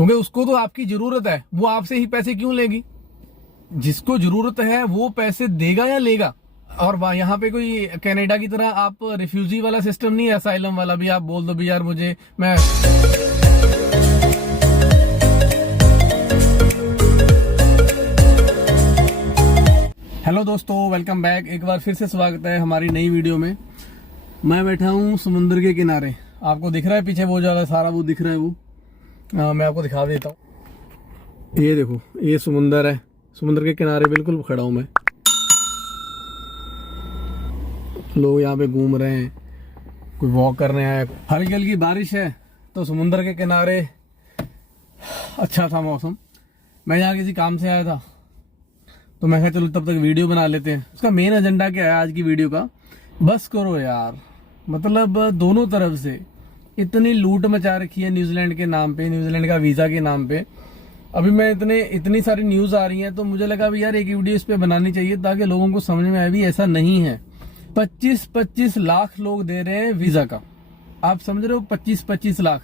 क्योंकि उसको तो आपकी जरूरत है, वो आपसे ही पैसे क्यों लेगी? जिसको जरूरत है वो पैसे देगा या लेगा। और यहाँ पे कोई कनाडा की तरह आप रिफ्यूजी वाला सिस्टम नहीं है, असाइलम वाला भी आप बोल दो भी यार मुझे मैं हेलो दोस्तों, वेलकम बैक। एक बार फिर से स्वागत है हमारी नई वीडियो में। मैं बैठा हूँ समुद्र के किनारे। आपको दिख रहा है पीछे वो जगह, सारा वो दिख रहा है वो मैं आपको दिखा देता हूँ। ये देखो, ये समुंदर है, समुद्र के किनारे बिल्कुल खड़ा हूँ मैं। लोग यहाँ पे घूम रहे हैं, कोई वॉक कर रहे हैं। हल्की हल्की बारिश है तो समुद्र के किनारे अच्छा था मौसम। मैं यहाँ किसी काम से आया था तो मैं कहा चलो तब तक वीडियो बना लेते हैं। उसका मेन एजेंडा क्या है आज की वीडियो का? बस करो यार, मतलब दोनों तरफ से इतनी लूट मचा रखी है न्यूजीलैंड के नाम पे, न्यूजीलैंड का वीज़ा के नाम पे। अभी मैं इतनी सारी न्यूज़ आ रही हैं तो मुझे लगा भी यार एक वीडियो इस पे बनानी चाहिए ताकि लोगों को समझ में आए भी ऐसा नहीं है। 25-25 लाख लोग दे रहे हैं वीज़ा का। आप समझ रहे हो? 25-25 लाख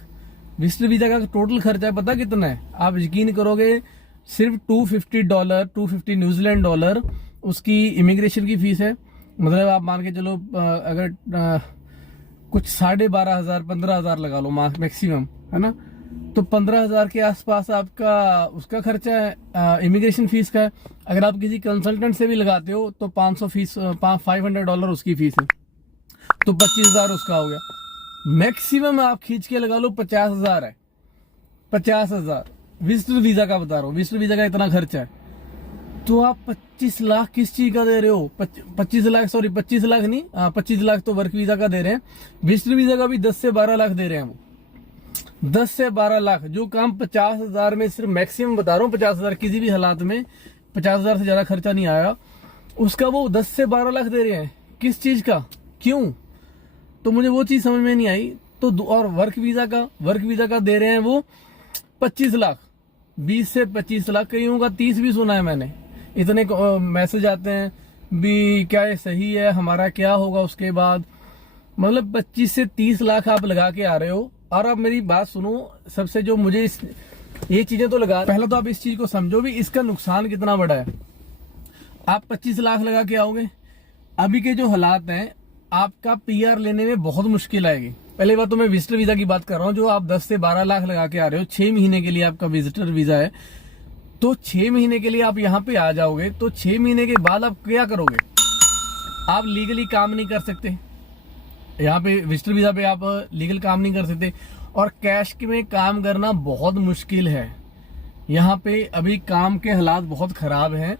विजिटर वीज़ा का टोटल खर्चा है पता कितना है? आप यकीन करोगे, सिर्फ $250 250 न्यूजीलैंड डॉलर उसकी इमिग्रेशन की फीस है। मतलब आप मान के चलो अगर कुछ 12,500 15,000 लगा लो मैक्सिमम, है ना, तो 15,000 के आसपास आपका उसका खर्चा है इमिग्रेशन फीस का है। अगर आप किसी कंसल्टेंट से भी लगाते हो तो 500 फीस $500 उसकी फीस है, तो 25,000 उसका हो गया। मैक्सिमम आप खींच के लगा लो 50,000 है। 50,000 विजिटर वीजा का बता रहा हूँ, विजिटर वीजा का इतना खर्चा है। तो आप 25 लाख किस चीज का दे रहे हो? 25 लाख नहीं, 25 लाख तो वर्क वीजा का दे रहे हैं। विजिटर वीजा का भी 10 से 12 लाख दे रहे हैं वो। 10 से 12 लाख जो काम 50,000 में, सिर्फ मैक्सिमम बता रहा हूँ 50,000, किसी भी हालात में 50,000 से ज्यादा खर्चा नहीं आया, उसका वो 10 से 12 लाख दे रहे हैं। किस चीज का? क्यों? तो मुझे वो चीज समझ में नहीं आई। तो और वर्क वीजा का दे रहे हैं वो 25 लाख, 20 से 25 लाख, कईयों का 30 भी सुना है मैंने। इतने मैसेज आते हैं भी क्या ये सही है, हमारा क्या होगा उसके बाद। मतलब 25 से 30 लाख आप लगा के आ रहे हो। और आप मेरी बात सुनो, सबसे जो मुझे ये चीजें तो लगा, पहले तो आप इस चीज को समझो भी इसका नुकसान कितना बड़ा है। आप 25 लाख लगा के आओगे, अभी के जो हालात हैं आपका PR लेने में बहुत मुश्किल आएगी। पहले बात तो मैं विजिटर वीजा की बात कर रहा हूँ, जो आप 10 से 12 लाख लगा के आ रहे हो, 6 महीने के लिए आपका विजिटर वीजा है। तो 6 महीने के लिए आप यहाँ पे आ जाओगे तो 6 महीने के बाद आप क्या करोगे? आप लीगली काम नहीं कर सकते यहाँ पे, विजिटर वीजा पे आप लीगल काम नहीं कर सकते। और कैश में काम करना बहुत मुश्किल है यहाँ पे। अभी काम के हालात बहुत खराब हैं।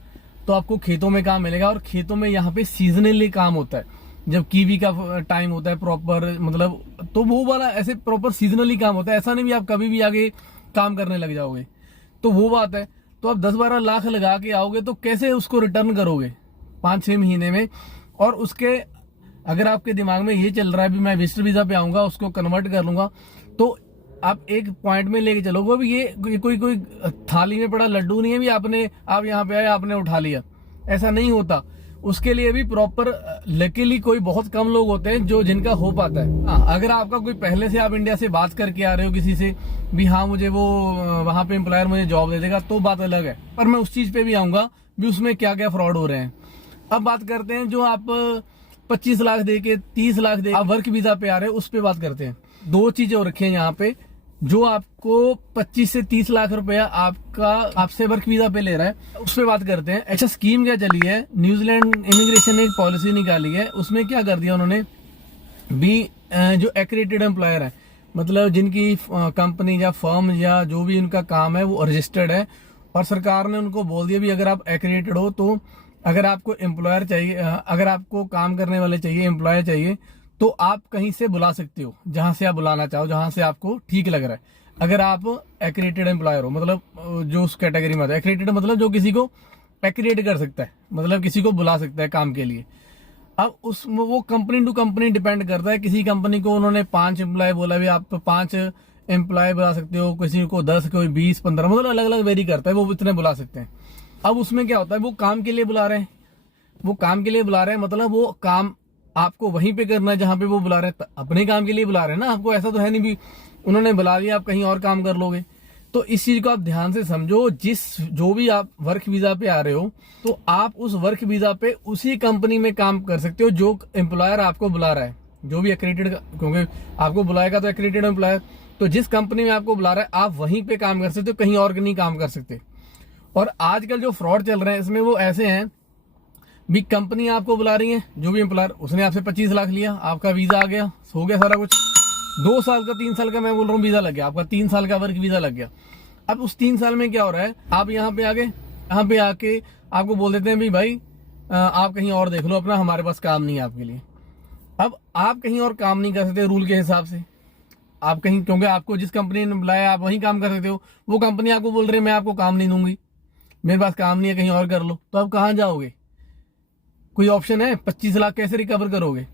तो आपको खेतों में काम मिलेगा, और खेतों में यहाँ पे सीजनली काम होता है। जब कीवी का टाइम होता है प्रॉपर, मतलब तो वो वाला ऐसे प्रॉपर सीजनली काम होता है। ऐसा नहीं भी आप कभी भी आगे काम करने लग जाओगे, तो वो बात है। तो आप 10-12 लाख लगा के आओगे तो कैसे उसको रिटर्न करोगे 5-6 महीने में? और उसके अगर आपके दिमाग में ये चल रहा है भी मैं विजिटर वीजा पे आऊंगा, उसको कन्वर्ट कर लूंगा, तो आप एक पॉइंट में लेके चलोगे भी ये कोई थाली में पड़ा लड्डू नहीं है भी आप यहाँ पे आए आपने उठा लिया। ऐसा नहीं होता। उसके लिए भी प्रॉपर, लकीली कोई बहुत कम लोग होते हैं जो जिनका हो पाता है। हाँ, अगर आपका कोई पहले से आप इंडिया से बात करके आ रहे हो किसी से भी, हाँ मुझे वो वहां पे एम्प्लॉयर मुझे जॉब दे देगा, तो बात अलग है। पर मैं उस चीज पे भी आऊंगा भी उसमें क्या क्या फ्रॉड हो रहे हैं। अब बात करते हैं जो आप 25 लाख दे के 30 लाख दे आप वर्क वीजा पे आ रहे हो, उस पे बात करते हैं। दो चीजें हो रखी है यहाँ पे। जो आपको 25 से 30 लाख रुपया आपसे वर्क वीजा पे ले रहा है, उस पे बात करते हैं। अच्छा, स्कीम क्या चली है? न्यूजीलैंड इमिग्रेशन ने एक पॉलिसी निकाली है। उसमें क्या कर दिया उन्होंने भी, जो एक्रेडिटेड एम्प्लॉयर है, मतलब जिनकी कंपनी या फर्म या जो भी उनका काम है वो रजिस्टर्ड है, और सरकार ने उनको बोल दिया भी अगर आप एक्रेडिटेड हो, तो अगर आपको एम्प्लॉयर चाहिए, अगर आपको काम करने वाले चाहिए, एम्प्लॉयर चाहिए, तो आप कहीं से बुला सकते हो, जहां से आप बुलाना चाहो, जहां से आपको ठीक लग रहा है। अगर आप एक्रेडिटेड एम्प्लॉयर हो, मतलब जो उस कैटेगरी में आता है। एक्रेडिटेड मतलब जो किसी को एक्रेडिट कर सकता है, मतलब किसी को बुला सकता है काम के लिए। अब वो कंपनी टू कंपनी डिपेंड करता है। किसी कंपनी को उन्होंने 5 एम्प्लॉय बोला भी आप 5 एम्प्लॉय बुला सकते हो, किसी को 10, कोई 20, 15, मतलब अलग अलग वेरी करता है, वो इतने बुला सकते हैं। अब उसमें क्या होता है, वो काम के लिए बुला रहे हैं, मतलब वो काम आपको वहीं पे करना है जहां पे वो बुला रहे हैं। अपने काम के लिए बुला रहे हैं ना आपको, ऐसा तो है नहीं भी उन्होंने बुला लिया आप कहीं और काम कर लोगे। तो इस चीज को आप ध्यान से समझो, जो भी आप वर्क वीजा पे आ रहे हो तो आप उस वर्क वीजा पे उसी कंपनी में काम कर सकते हो जो एम्प्लॉयर आपको बुला रहा है, जो भी एक्रेडिटेड, क्योंकि आपको बुलाएगा तो एक्रेडिटेड एम्प्लॉयर, तो जिस कंपनी में आपको बुला रहा है आप वहीं पे काम कर सकते हो, कहीं और नहीं काम कर सकते। और आजकल जो फ्रॉड चल रहे हैं इसमें वो ऐसे हैं भी, कंपनी आपको बुला रही है, जो भी एम्प्लॉयर, उसने आपसे 25 लाख लिया, आपका वीजा आ गया, हो गया सारा कुछ, 2 साल का 3 साल का मैं बोल रहा हूँ वीजा लग गया, आपका 3 साल का वर्क वीजा लग गया। अब उस 3 साल में क्या हो रहा है, आप यहाँ पे आ गए, यहाँ पे आके आपको बोल देते हैं भाई आप कहीं और देख लो अपना, हमारे पास काम नहीं है आपके लिए। अब आप कहीं और काम नहीं कर सकते रूल के हिसाब से, आप कहीं, क्योंकि आपको जिस कंपनी ने बुलाया आप वहीं काम कर सकते हो, वो कंपनी आपको बोल रही है मैं आपको काम नहीं दूंगी, मेरे पास काम नहीं है, कहीं और कर लो, तो आप कहाँ जाओगे? कोई ऑप्शन है? 25 लाख कैसे रिकवर करोगे?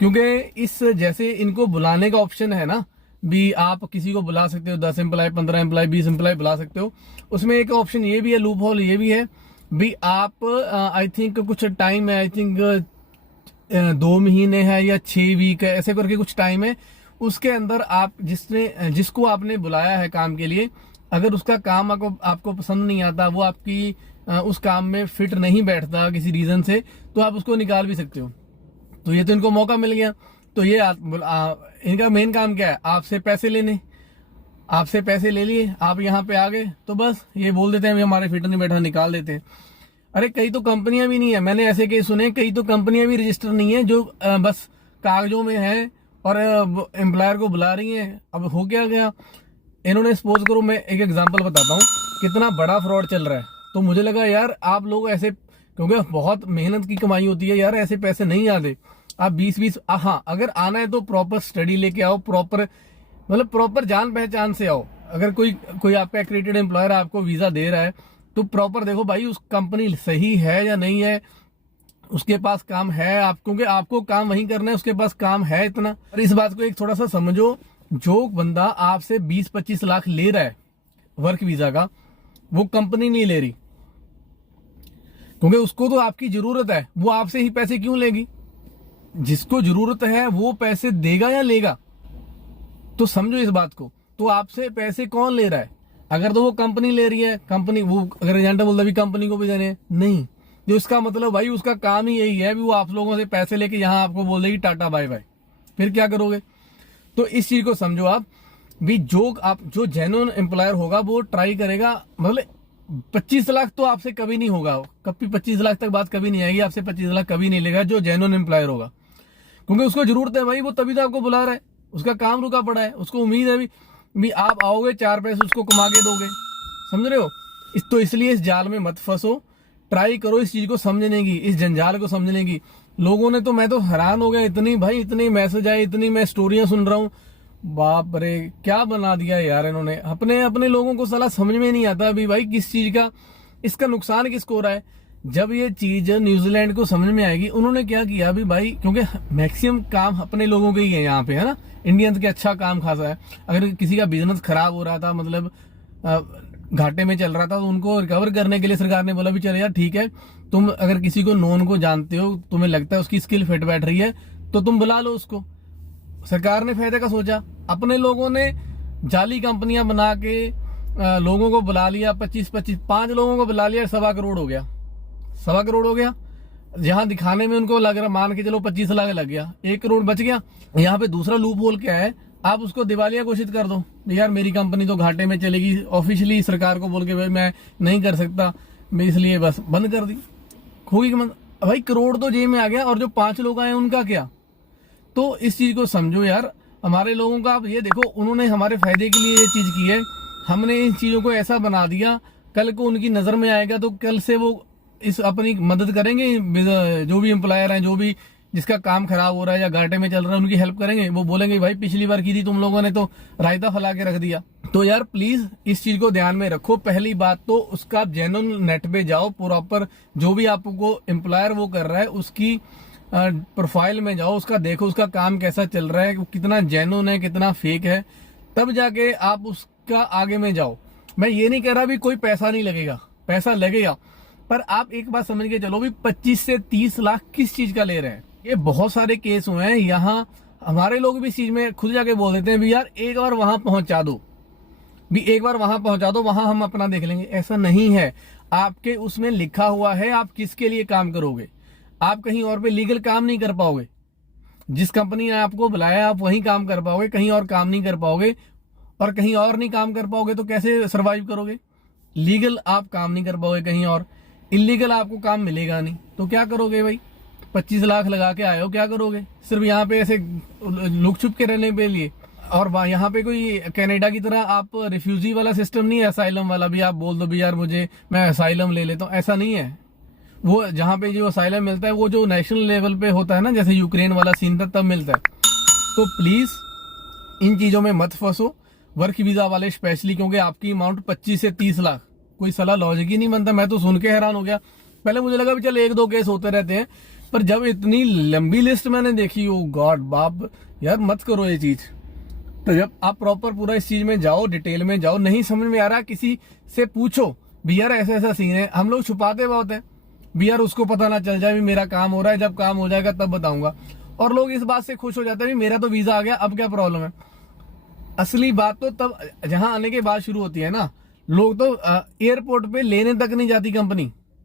क्योंकि इस जैसे इनको बुलाने का ऑप्शन है ना भी, आप किसी को बुला सकते हो, 10 एम्प्लॉय, 15 एम्प्लॉय, 20 एम्प्लॉय बुला सकते हो। उसमें एक ऑप्शन ये भी है, लूप होल ये भी है भी, आप आई थिंक कुछ टाइम है, आई थिंक 2 महीने है या 6 वीक है, ऐसे करके कुछ टाइम है, उसके अंदर आप जिसको आपने बुलाया है काम के लिए, अगर उसका काम आपको पसंद नहीं आता, वो आपकी उस काम में फिट नहीं बैठता किसी रीजन से, तो आप उसको निकाल भी सकते हो। तो ये तो इनको मौका मिल गया। तो ये इनका मेन काम क्या है? आपसे पैसे लेने, आपसे पैसे ले लिए, आप यहाँ पे आ गए तो बस ये बोल देते हैं हमारे फिट नहीं बैठा, निकाल देते हैं। अरे कई तो कंपनियां भी नहीं है, मैंने ऐसे केस सुने, कई तो कंपनियां भी रजिस्टर नहीं है, जो बस कागजों में है और एम्प्लॉयर को बुला रही है। अब हो क्या गया, इन्होंने सपोज करो, मैं एक एग्जांपल बताता हूँ कितना बड़ा फ्रॉड चल रहा है। तो मुझे लगा यार आप लोग ऐसे, क्योंकि बहुत मेहनत की कमाई होती है यार, ऐसे पैसे नहीं आते। आप 20-20, हाँ अगर आना है तो प्रॉपर स्टडी लेके आओ, प्रॉपर मतलब प्रॉपर जान पहचान से आओ। अगर कोई आपका एक्रेडिटेड एम्प्लॉयर आपको वीजा दे रहा है तो प्रॉपर देखो भाई उस कंपनी सही है या नहीं है, उसके पास काम है, आप क्योंकि आपको काम वहीं करना है, उसके पास काम है इतना। और इस बात को एक थोड़ा सा समझो, जो बंदा आपसे 20-25 लाख ले रहा है वर्क वीजा का, वो कंपनी नहीं ले रही, क्योंकि उसको तो आपकी जरूरत है, वो आपसे ही पैसे क्यों लेगी? जिसको जरूरत है वो पैसे देगा या लेगा? तो समझो इस बात को। तो आपसे पैसे कौन ले रहा है? अगर तो वो कंपनी ले रही है, कंपनी, वो अगर एजेंट बोलता भी कंपनी को भी देने नहीं, जो इसका मतलब भाई उसका काम ही यही है भी वो आप लोगों से पैसे लेके यहाँ आपको बोल देगी टाटा बाय बाय, फिर क्या करोगे? तो इस चीज को समझो आप भी, जो जेन्युइन एम्प्लॉयर होगा वो ट्राई करेगा, मतलब 25 लाख तो आपसे कभी नहीं होगा, कभी 25 लाख तक बात कभी नहीं आएगी, आपसे 25 लाख कभी नहीं लेगा जो जेन्युइन एम्प्लॉयर होगा, क्योंकि उसको जरूरत है भाई, वो तभी तो आपको बुला रहा है, उसका काम रुका पड़ा है, उसको उम्मीद है भी आप आओगे 4 पैसे उसको कमा के दोगे, समझ रहे हो? तो इसलिए इस जाल में मत फंसो, ट्राई करो इस चीज को समझने की, इस जंजाल को समझने की। लोगों ने तो, मैं तो हैरान हो गया, इतने मैसेज आए, इतनी मैं स्टोरियां सुन रहा हूँ, बाप रे क्या बना दिया यार इन्होंने। अपने लोगों को साला समझ में नहीं आता भी भाई किस चीज का, इसका नुकसान किसको हो रहा है। जब ये चीज न्यूजीलैंड को समझ में आएगी, उन्होंने क्या किया भी भाई, क्योंकि मैक्सिमम काम अपने लोगों के ही है यहाँ पे, है ना, इंडियंस के अच्छा काम खासा है। अगर किसी का बिजनेस खराब हो रहा था, मतलब घाटे में चल रहा था, तो उनको रिकवर करने के लिए सरकार ने बोला भी चलो यार ठीक है, तुम अगर किसी को नोन को जानते हो, तुम्हें लगता है उसकी स्किल फिट बैठ रही है, तो तुम बुला लो उसको। सरकार ने फायदे का सोचा, अपने लोगों ने जाली कंपनियां बना के लोगों को बुला लिया, 5 लोगों को बुला लिया, 1.25 करोड़ हो गया, 1.25 करोड़ हो गया। जहां दिखाने में उनको लग रहा, मान के चलो 25 लाख लग गया, 1 करोड़ बच गया। यहाँ पे दूसरा लूप होल क्या है, आप उसको दिवालिया घोषित कर दो, यार मेरी कंपनी तो घाटे में चलेगी, ऑफिशियली सरकार को बोल के भाई मैं नहीं कर सकता, मैं इसलिए बस बंद कर दी, होगी भाई करोड़ तो जेब में आ गया, और जो 5 लोग आए उनका क्या? तो इस चीज को समझो यार, हमारे लोगों का। आप ये देखो, उन्होंने हमारे फायदे के लिए ये चीज की है, हमने इन चीजों को ऐसा बना दिया, कल को उनकी नजर में आएगा तो कल से वो इस अपनी मदद करेंगे, जो भी एम्प्लॉयर हैं, जो भी जिसका काम खराब हो रहा है या घाटे में चल रहा है, उनकी हेल्प करेंगे। वो बोलेंगे भाई पिछली बार की थी तुम लोगों ने, तो रायता फैला के रख दिया। तो यार प्लीज इस चीज को ध्यान में रखो। पहली बात तो उसका जेन्युइन नेट पे जाओ, प्रॉपर जो भी आपको एम्प्लॉयर वो कर रहा है उसकी प्रोफाइल में जाओ, उसका देखो उसका काम कैसा चल रहा है, कितना जेन्युइन है, कितना फेक है, तब जाके आप उसका आगे में जाओ। मैं ये नहीं कह रहा भी कोई पैसा नहीं लगेगा, पैसा लगेगा, पर आप एक बात समझ के चलो भी 25 से 30 लाख किस चीज का ले रहे हैं। ये बहुत सारे केस हुए हैं यहाँ, हमारे लोग भी इस चीज में खुद जाके बोल देते हैं भी यार एक बार वहां पहुंचा दो, भी एक बार वहां पहुंचा दो, वहां हम अपना देख लेंगे। ऐसा नहीं है। आपके उसमें लिखा हुआ है आप किसके लिए काम करोगे। आप कहीं और पे लीगल काम नहीं कर पाओगे। जिस कंपनी ने आपको बुलाया आप वहीं काम कर पाओगे, कहीं और काम नहीं कर पाओगे। और कहीं और नहीं काम कर पाओगे तो कैसे सरवाइव करोगे। लीगल आप काम नहीं कर पाओगे कहीं और, इलीगल आपको काम मिलेगा नहीं, तो क्या करोगे भाई। 25 लाख लगा के आए हो, क्या करोगे सिर्फ यहाँ पे ऐसे लुक छुप के रहने के लिए। और यहाँ पे कोई कनाडा की तरह आप रिफ्यूजी वाला सिस्टम नहीं है, असाइलम वाला भी आप बोल दो भी यार मुझे मैं असाइलम ले लेता हूँ, ऐसा नहीं है। वो जहाँ पे जो असाइलम मिलता है वो जो नेशनल लेवल पे होता है ना, जैसे यूक्रेन वाला सीन था तब मिलता है। तो प्लीज इन चीजों में मत फंसो, वर्क वीजा वाले स्पेशली, क्योंकि आपकी अमाउंट 25 से 30 लाख कोई सलाह लॉजिक ही नहीं बनता। मैं तो सुन के हैरान हो गया। पहले मुझे लगा भी चल 1-2 केस होते रहते हैं, पर जब इतनी लंबी लिस्ट मैंने देखी, ओ गॉड बाप यार मत करो ये चीज। तो जब आप प्रॉपर पूरा इस चीज में जाओ, डिटेल में जाओ, नहीं समझ में आ रहा किसी से पूछो भी यार ऐसा ऐसा सीन है। हम लोग छुपाते बहुत है भी यार उसको पता ना चल जाए भी मेरा काम हो रहा है, जब काम हो जाएगा तब बताऊंगा। और लोग इस बात से खुश हो जाते हैं भी मेरा तो वीजा आ गया, अब क्या प्रॉब्लम है। असली बात तो तब जहां आने के बाद शुरू होती है ना। लोग तो एयरपोर्ट पे लेने तक नहीं जाती कंपनी,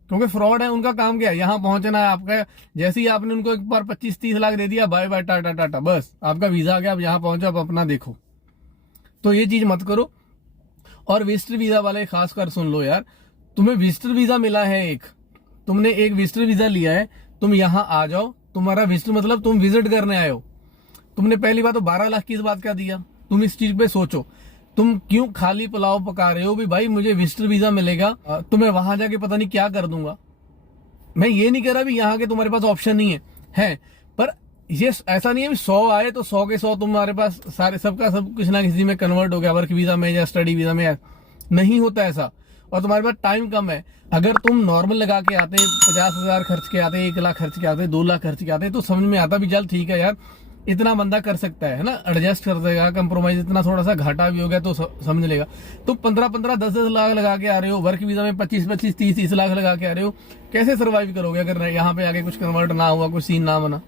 क्योंकि फ्रॉड है। उनका काम क्या है, यहाँ पहुंचना है आपका। जैसे ही आपने उनको एक बार 25-30 लाख दे दिया, बाय बाय टाटा टाटा, बस आपका वीजा आ गया, अब यहाँ पहुंचो, अब अपना देखो। तो ये चीज मत करो। और विजिटर वीजा वाले खासकर सुन लो यार, तुम्हें विजिटर वीजा मिला है, तुमने एक विजिटर वीजा लिया है, तुम यहाँ आ जाओ। तुम्हारा विजिटर मतलब तुम विजिट करने आए हो। तुमने पहली बात तो 12 लाख की इस बात का दिया। तुम इस चीज पे सोचो, तुम क्यों खाली पुलाव पका रहे हो भी भाई मुझे विजिटर वीजा मिलेगा, तुम्हें वहां जाके पता नहीं क्या कर दूंगा। मैं ये नहीं कह रहा भी यहाँ के तुम्हारे पास ऑप्शन नहीं है, पर ये ऐसा नहीं है भी 100 आए तो 100 के 100 तुम्हारे पास सारे सबका सब कुछ ना किसी में कन्वर्ट हो गया, वर्क वीजा में या स्टडी वीजा में। नहीं होता ऐसा। और तुम्हारे पास टाइम कम है। अगर तुम नॉर्मल लगा के आते, 50,000 खर्च के आते, 1 लाख खर्च के आते, 2 लाख खर्च के आते, तो समझ में आता भी चल ठीक है यार इतना बंदा कर सकता है ना, एडजस्ट कर देगा, कंप्रोमाइज, इतना थोड़ा सा घाटा भी हो गया तो समझ लेगा। तो 15-15, 10-10 लाख लगा के आ रहे हो, वर्क वीजा में 25-25, 30-30 लाख लगा के आ रहे हो, कैसे सर्वाइव करोगे अगर यहाँ पे आगे कुछ कन्वर्ट ना हुआ, कुछ सीन ना बना।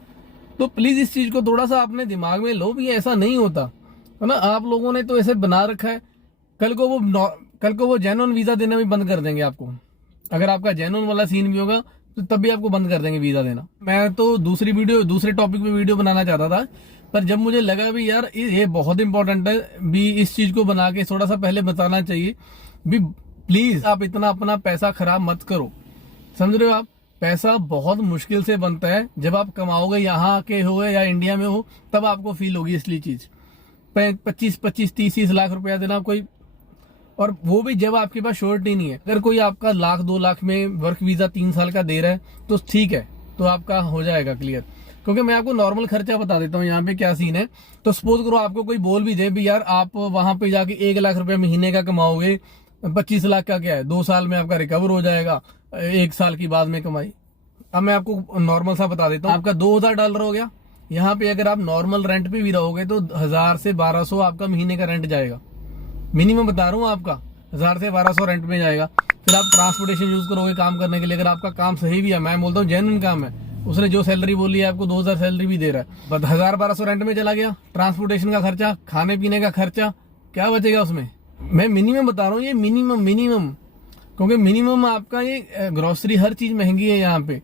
तो प्लीज इस चीज को थोड़ा सा अपने दिमाग में लो भी ऐसा नहीं होता है ना। आप लोगों ने तो ऐसे बना रखा है, कल को वो जेन्युइन वीजा देना भी बंद कर देंगे आपको। अगर आपका जेन्युइन वाला सीन भी होगा तो तब भी आपको बंद कर देंगे वीजा देना। मैं तो दूसरे टॉपिक पे वीडियो बनाना चाहता था, पर जब मुझे लगा भी यार ये बहुत इंपॉर्टेंट है भी, इस चीज को बना के थोड़ा सा पहले बताना चाहिए भी। प्लीज आप इतना अपना पैसा खराब मत करो, समझ रहे हो। आप पैसा बहुत मुश्किल से बनता है, जब आप कमाओगे यहाँ के हो या इंडिया में हो तब आपको फील होगी इसलिए चीज। 25-25, 30 लाख रुपया देना कोई, और वो भी जब आपके पास श्योरिटी नहीं है। अगर कोई आपका 1-2 लाख में वर्क वीजा 3 साल का दे रहा है तो ठीक है, तो आपका हो जाएगा क्लियर। क्योंकि मैं आपको नॉर्मल खर्चा बता देता हूँ यहाँ पे क्या सीन है। तो सपोज करो आपको कोई बोल भी दे भी यार आप वहां पे जाके 1 लाख रुपया महीने का कमाओगे, 25 लाख का क्या है, 2 साल में आपका रिकवर हो जाएगा, 1 साल की बाद में कमाई। अब मैं आपको नॉर्मल सा बता देता हूँ, आपका $2,000 हो गया। यहाँ पे अगर आप नॉर्मल रेंट पे भी रहोगे तो 1000 से 1200 आपका महीने का रेंट जाएगा। मिनिमम बता रहा हूँ आपका 1000 से 1200 रेंट में जाएगा। फिर आप ट्रांसपोर्टेशन यूज करोगे काम करने के लिए, अगर आपका काम सही भी है, मैं बोलता हूँ जेन्युइन काम है, उसने जो सैलरी बोली है आपको 2000 सैलरी भी दे रहा है, बस 1000-1200 रेंट में चला गया। ट्रांसपोर्टेशन का खर्चा, खाने पीने का खर्चा, क्या बचेगा उसमें। मैं मिनिमम बता रहा हूँ, ये मिनिमम, क्योंकि मिनिमम आपका ये ग्रोसरी हर चीज महंगी है यहाँ पे।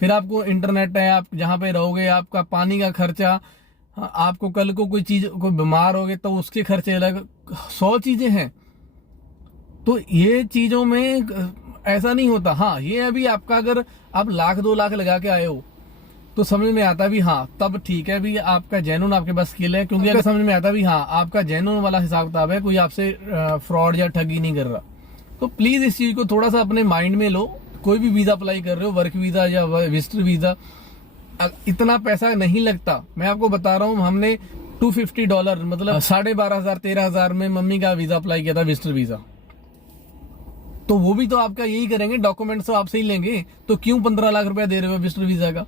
फिर आपको इंटरनेट है, आप जहाँ पे रहोगे, आपका पानी का खर्चा, आपको कल को कोई बीमार हो गए तो उसके खर्चे अलग, 100 चीजें हैं। तो ये चीजों में ऐसा नहीं होता। हाँ ये अभी आपका अगर आप 1-2 लाख लगा के आए हो तो समझ में आता भी हाँ तब ठीक है भी, आपका जेन्युइन आपके पास स्किल है। क्योंकि अगर समझ में आता भी हाँ आपका जेन्युइन वाला हिसाब किताब है, कोई आपसे फ्रॉड या ठगी नहीं कर रहा, तो प्लीज इस चीज को थोड़ा सा अपने माइंड में लो। कोई भी वीजा अप्लाई कर रहे हो, वर्क वीजा या विजिटर वीजा, इतना पैसा नहीं लगता। मैं आपको बता रहा हूँ, हमने $250 मतलब 12,500-13,000 में मम्मी का वीजा अप्लाई किया था, विजिटर वीजा। तो वो भी तो आपका यही करेंगे, डॉक्यूमेंट्स तो आपसे ही लेंगे, तो क्यों 15 लाख रुपया दे रहे हो विजिटर वीजा का।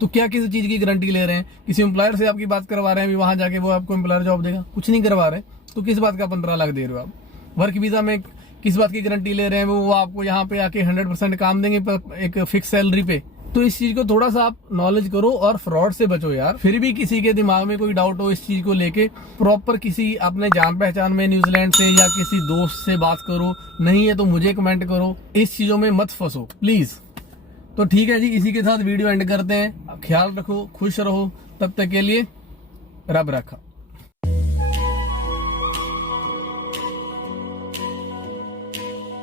तो क्या किसी चीज की गारंटी ले रहे हैं, किसी एम्प्लॉयर से आपकी बात करवा रहे हैं, वहां जाके वो आपको एम्प्लॉयर जॉब देगा, कुछ नहीं करवा रहे, तो किस बात का 15 लाख दे रहे हो आप। वर्क वीजा में किस बात की गारंटी ले रहे हैं, वो आपको यहाँ पे आके 100% काम देंगे एक फिक्स सैलरी पे, तो इस चीज को थोड़ा सा आप नॉलेज करो और फ्रॉड से बचो यार। फिर भी किसी के दिमाग में कोई डाउट हो इस चीज को लेके, प्रॉपर किसी अपने जान पहचान में न्यूजीलैंड से या किसी दोस्त से बात करो, नहीं है तो मुझे कमेंट करो, इस चीजों में मत फंसो प्लीज। तो ठीक है जी, इसी के साथ वीडियो एंड करते हैं। ख्याल रखो, खुश रहो, तब तक के लिए रब रखा।